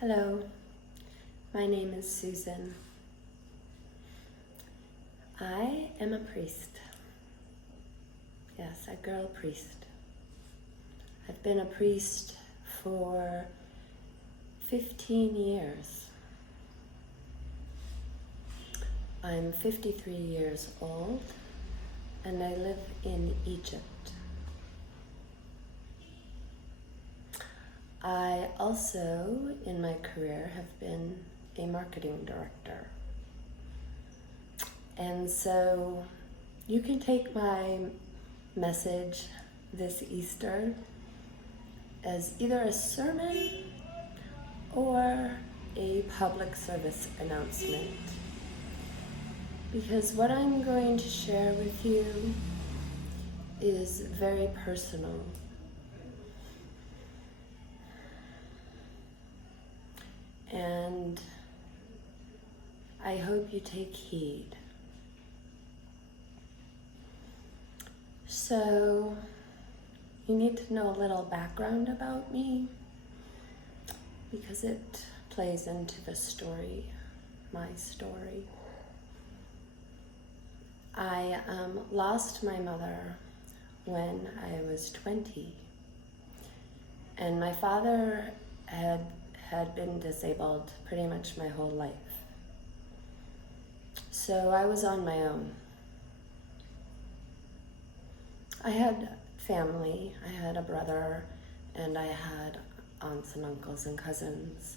Hello, my name is Susan. I am a priest. Yes, a girl priest. I've been a priest for 15 years. I'm 53 years old and I live in Egypt. I also, in my career, have been a marketing director. And so you can take my message this Easter as either a sermon or a public service announcement. Because what I'm going to share with you is very personal. And I hope you take heed. So, you need to know a little background about me because it plays into the story, my story. I lost my mother when I was 20, and my father had been disabled pretty much my whole life. So I was on my own. I had family, I had a brother, and I had aunts and uncles and cousins.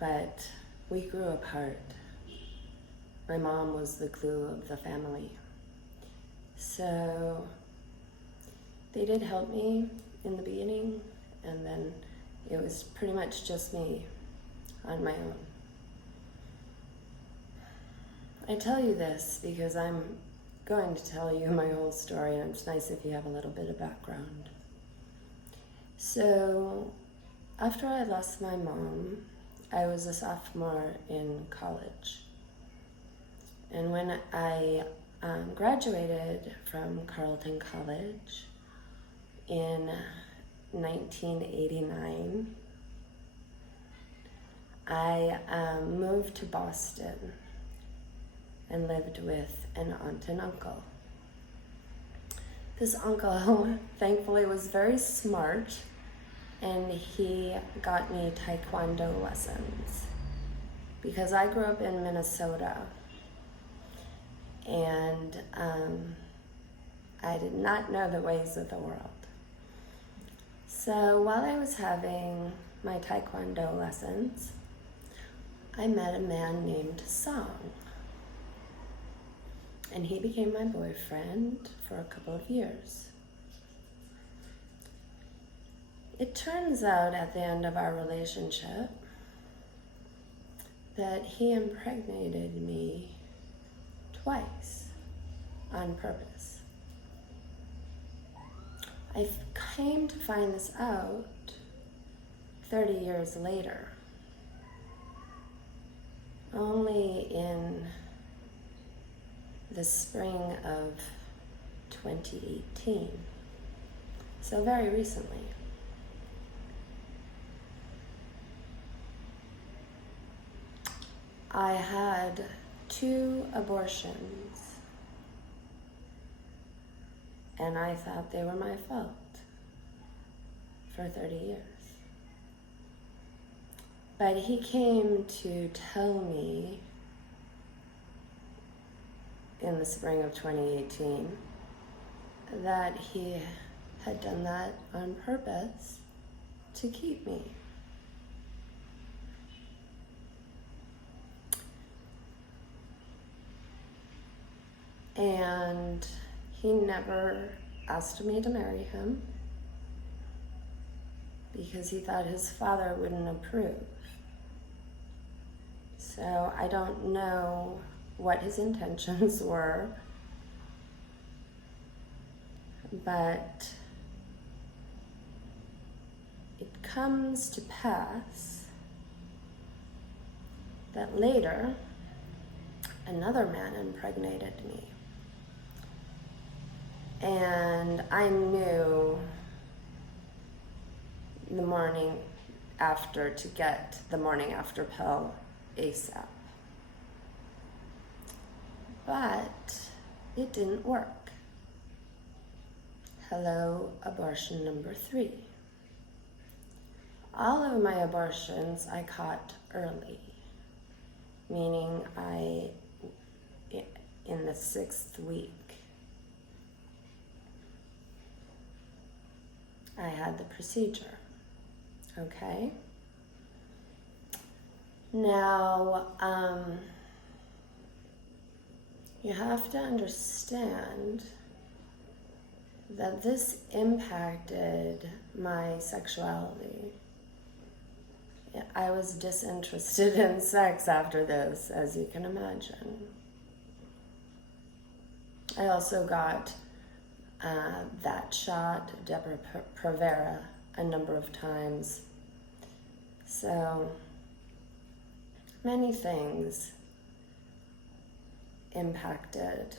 But we grew apart. My mom was the glue of the family. So they did help me in the beginning, and then it was pretty much just me on my own. I tell you this because I'm going to tell you my whole story, and it's nice if you have a little bit of background. So, after I lost my mom, I was a sophomore in college. And when I graduated from Carleton College in 1989, I moved to Boston and lived with an aunt and uncle. This uncle, thankfully, was very smart, and he got me Taekwondo lessons because I grew up in Minnesota, and I did not know the ways of the world. So while I was having my Taekwondo lessons, I met a man named Song. And he became my boyfriend for a couple of years. It turns out at the end of our relationship that he impregnated me twice on purpose. I came to find this out 30 years later, only in the spring of 2018, so very recently. I had 2 abortions, and I thought they were my fault for 30 years. But he came to tell me in the spring of 2018 that he had done that on purpose to keep me. And he never asked me to marry him because he thought his father wouldn't approve. So I don't know what his intentions were, but it comes to pass that later another man impregnated me. And I knew the morning after to get the morning after pill ASAP. But it didn't work. Hello, abortion number 3. All of my abortions I caught early, meaning in the 6th week, I had the procedure, okay? Now, you have to understand that this impacted my sexuality. I was disinterested in sex after this, as you can imagine. I also got that shot, Depo-Provera, a number of times. So many things impacted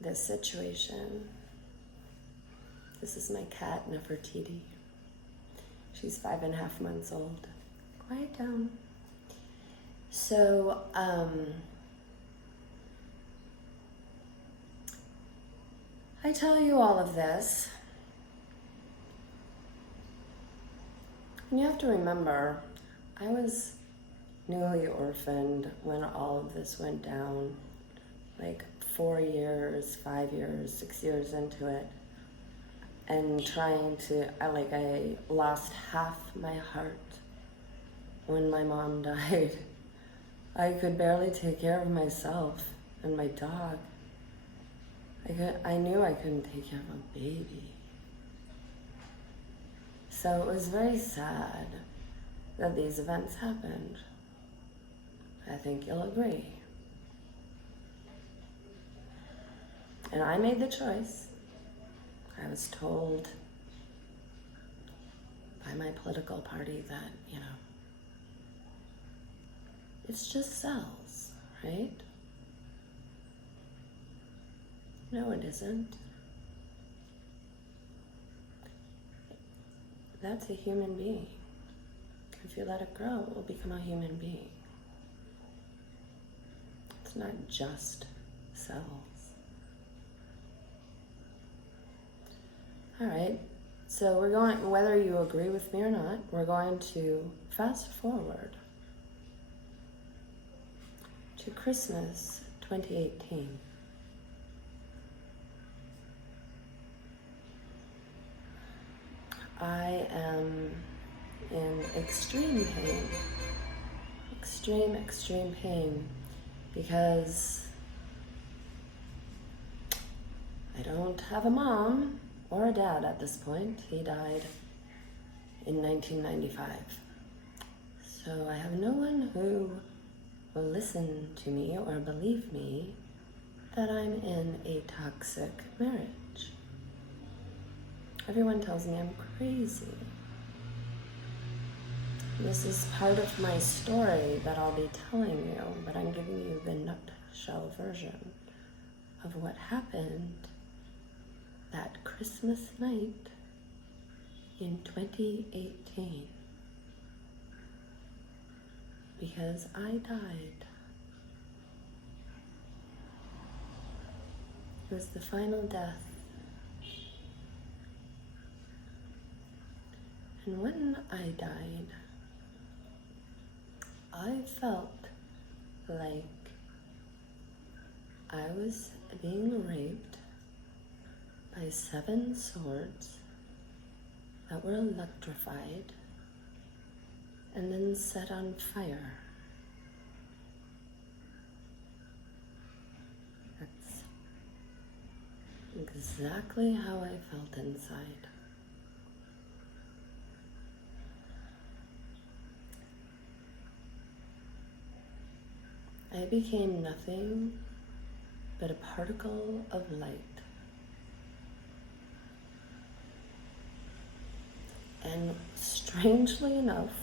this situation. This is my cat, Nefertiti. She's 5.5 months old. Quiet down. So, I tell you all of this, and you have to remember, I was newly orphaned when all of this went down, like 4 years, 5 years, 6 years into it, and I lost half my heart when my mom died. I could barely take care of myself and my dog. I knew I couldn't take care of a baby. So it was very sad that these events happened. I think you'll agree. And I made the choice. I was told by my political party that, it's just cells, right? No, it isn't. That's a human being. If you let it grow, it will become a human being. It's not just cells. All right, so we're going, whether you agree with me or not, we're going to fast forward to Christmas 2018. I am in extreme pain, extreme pain, because I don't have a mom or a dad at this point. He died in 1995. So I have no one who will listen to me or believe me that I'm in a toxic marriage. Everyone tells me I'm crazy. This is part of my story that I'll be telling you, but I'm giving you the nutshell version of what happened that Christmas night in 2018. Because I died. It was the final death. And when I died, I felt like I was being raped by 7 swords that were electrified and then set on fire. That's exactly how I felt inside. I became nothing but a particle of light. And strangely enough,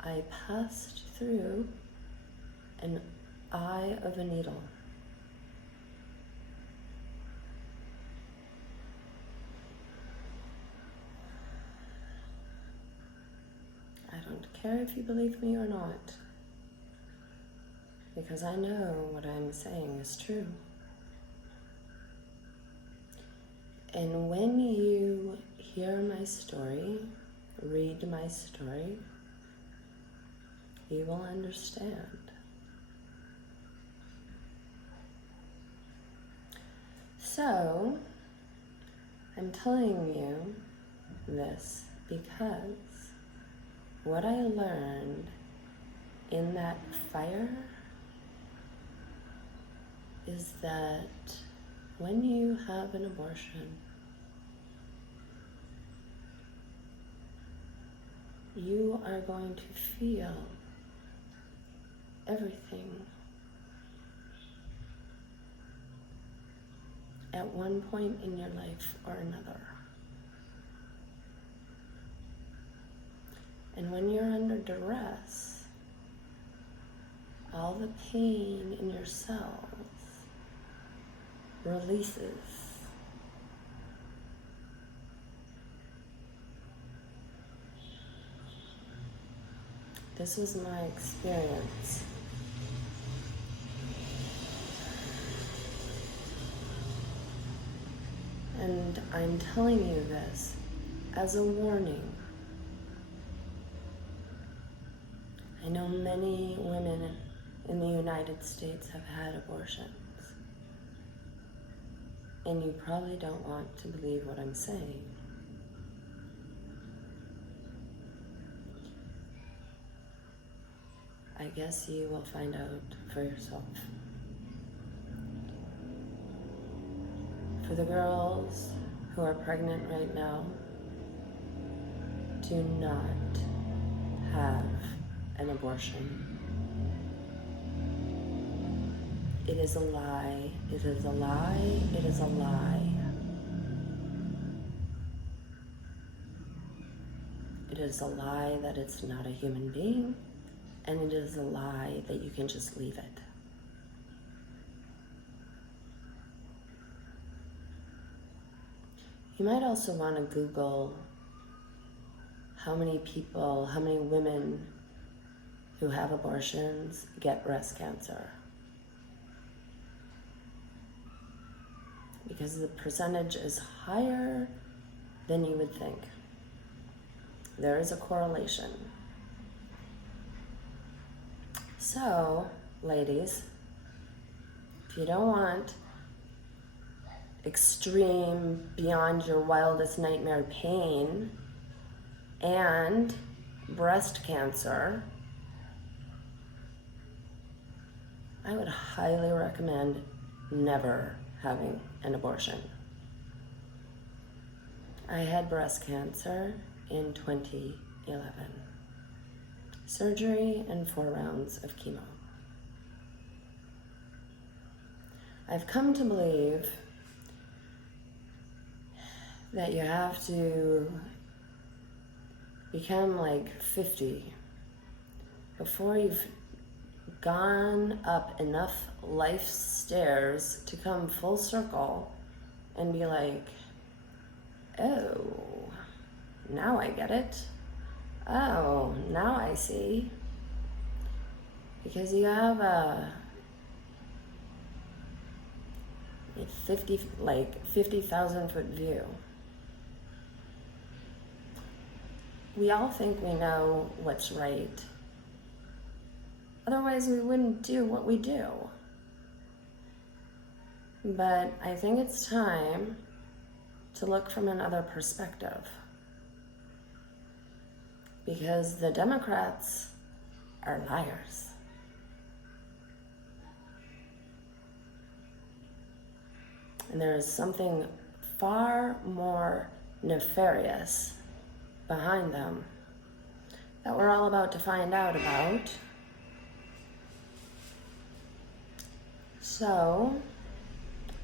I passed through an eye of a needle. don't care if you believe me or not, because I know what I'm saying is true. And when you hear my story, read my story, you will understand. So, I'm telling you this because what I learned in that fire is that when you have an abortion, you are going to feel everything at one point in your life or another. And when you're under duress, all the pain in your cells releases. This was my experience. And I'm telling you this as a warning. I know many women in the United States have had abortions. And you probably don't want to believe what I'm saying. I guess you will find out for yourself. For the girls who are pregnant right now, do not have an abortion. It is a lie. It is a lie. It is a lie. It is a lie that it's not a human being, and it is a lie that you can just leave it. You might also want to Google how many women who have abortions get breast cancer. Because the percentage is higher than you would think. There is a correlation. So, ladies, if you don't want extreme, beyond your wildest nightmare pain and breast cancer, I would highly recommend never having an abortion. I had breast cancer in 2011. Surgery and 4 rounds of chemo. I've come to believe that you have to become like 50 before you've gone up enough life stairs to come full circle and be like, oh, now I get it. Oh, now I see. Because you have a 50,000 foot view. We all think we know what's right. Otherwise, we wouldn't do what we do. But I think it's time to look from another perspective. Because the Democrats are liars. And there is something far more nefarious behind them that we're all about to find out about. So,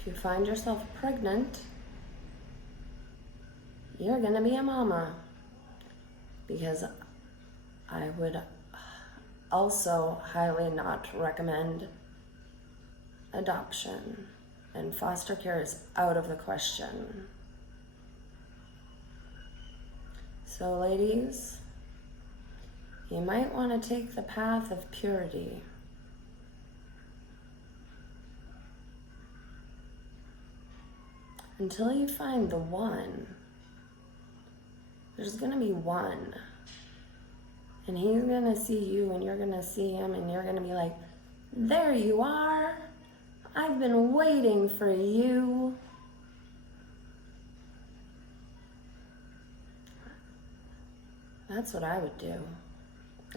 if you find yourself pregnant, you're gonna be a mama. Because I would also highly not recommend adoption, and foster care is out of the question. So ladies, You might want to take the path of purity. Until you find the one, there's going to be one. And he's going to see you and you're going to see him and you're going to be like, there you are. I've been waiting for you. That's what I would do.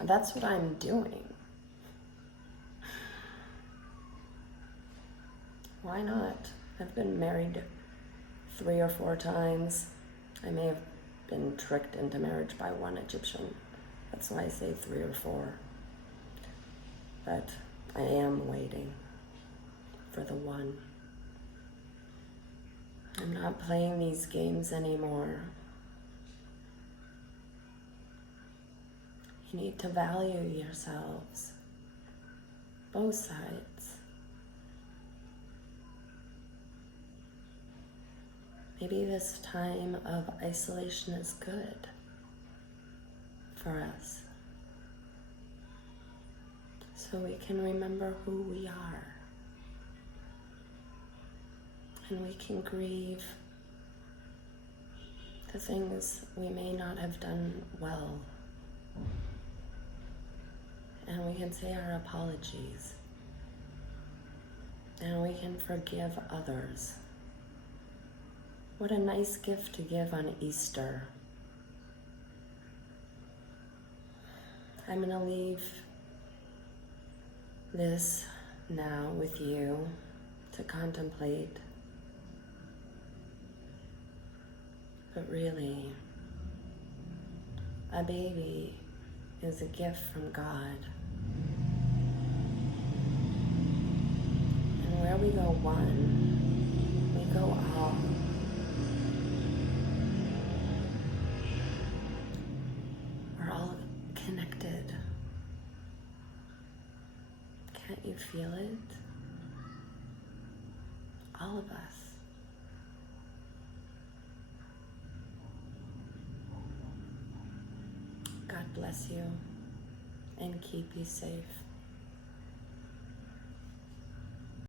That's what I'm doing. Why not? I've been married 3 or 4 times. I may have been tricked into marriage by one Egyptian. That's why I say 3 or 4. But I am waiting for the one. I'm not playing these games anymore. You need to value yourselves, both sides. Maybe this time of isolation is good for us, so we can remember who we are, and we can grieve the things we may not have done well. And we can say our apologies. And we can forgive others. What a nice gift to give on Easter. I'm going to leave this now with you to contemplate. But really, a baby is a gift from God. And where we go one, we go all. We're all connected. Can't you feel it? All of us. God bless you and keep you safe.